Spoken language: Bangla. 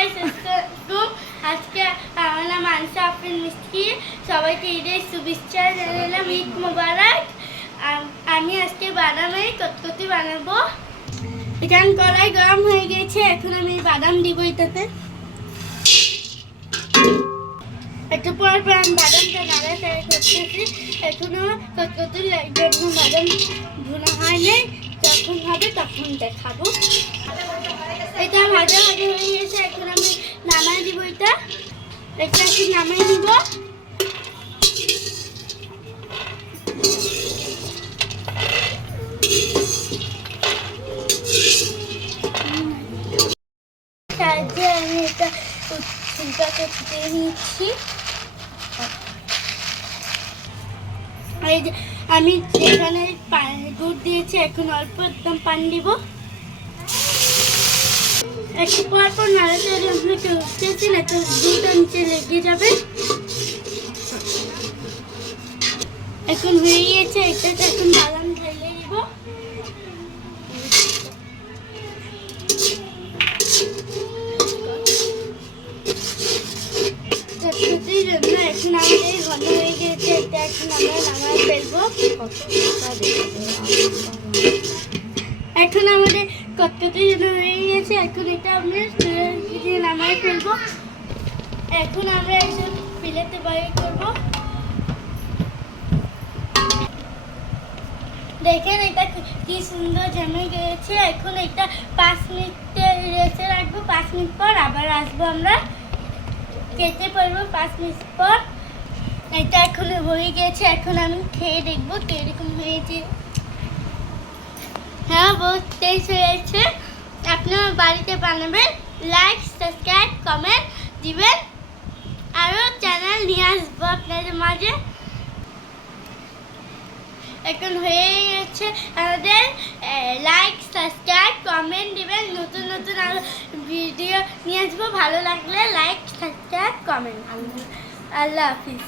গাইস, আজকে আমার নাম আনসা আফরিন মিষ্টি। সবাইকে ঈদের শুভেচ্ছা জানালাম, ঈদ মোবারক। আমি আজকে বাদামের কটকটি বানাবো। এখানে কড়াই গরম হয়ে গেছে, এখন আমি বাদাম দিব এটাতে। একটু পর পর আমি বাদামটা নাড়াচাড়া করতেছি। এখনো কটকটির জন্য বাদাম ভুনা হয়নি, যখন হবে তখন দেখাবো। এটা ভাজা ভাজা হয়ে গেছে, এখন আমি নামাই দিব। এটা একটু নামাই দিব। সাহায্যে আমি এটা চুলটাকে ফুটিয়ে নিচ্ছি। এই যে আমি এখানে দুধ দিয়েছি, এখন অল্প একদম পানি দিব। একটু পর পর নাড়াচাড়ি আপনাকে উঠতেছি, না তো দুধটা নিচে লেগে যাবে। এখন হয়ে গিয়েছে, এটাতে এখন বাদাম ঢেলে দিব। চটচটির জন্য এখন আমাদের ঘন হয়ে গেছে, এটা এখন আমরা নামায় ফেলবো। এখন আমাদের কতটি জন্য হয়ে গেছে, এখন এটা আমরা নামায় ফেলবো। এখন আমরা এইসব প্লেটে বাইর করবো। দেখেন এটা কি সুন্দর জমে গেছে। এখন এটা 5 মিনিট রেখে রাখবো। 5 মিনিট পর আবার আসবো, আমরা খেতে পারবো 5 মিনিট পর। এটা এখন হয়ে গেছে, এখন আমি খেয়ে দেখবো কিরকম হয়েছে। হ্যাঁ, বহুত টেস্ট হয়েছে। আপনারা বাড়িতে বানাবেন, লাইক সাবস্ক্রাইব কমেন্ট দিবেন, আরও চ্যানেল নিয়ে আসবো আপনাদের মাঝে। এখন হয়ে গেছে আমাদের, লাইক সাবস্ক্রাইব কমেন্ট দিবেন, নতুন নতুন আরও ভিডিও নিয়ে আসবো। ভালো লাগলে লাইক সাবস্ক্রাইব কমেন্ট। আল্লাহ হাফিজ।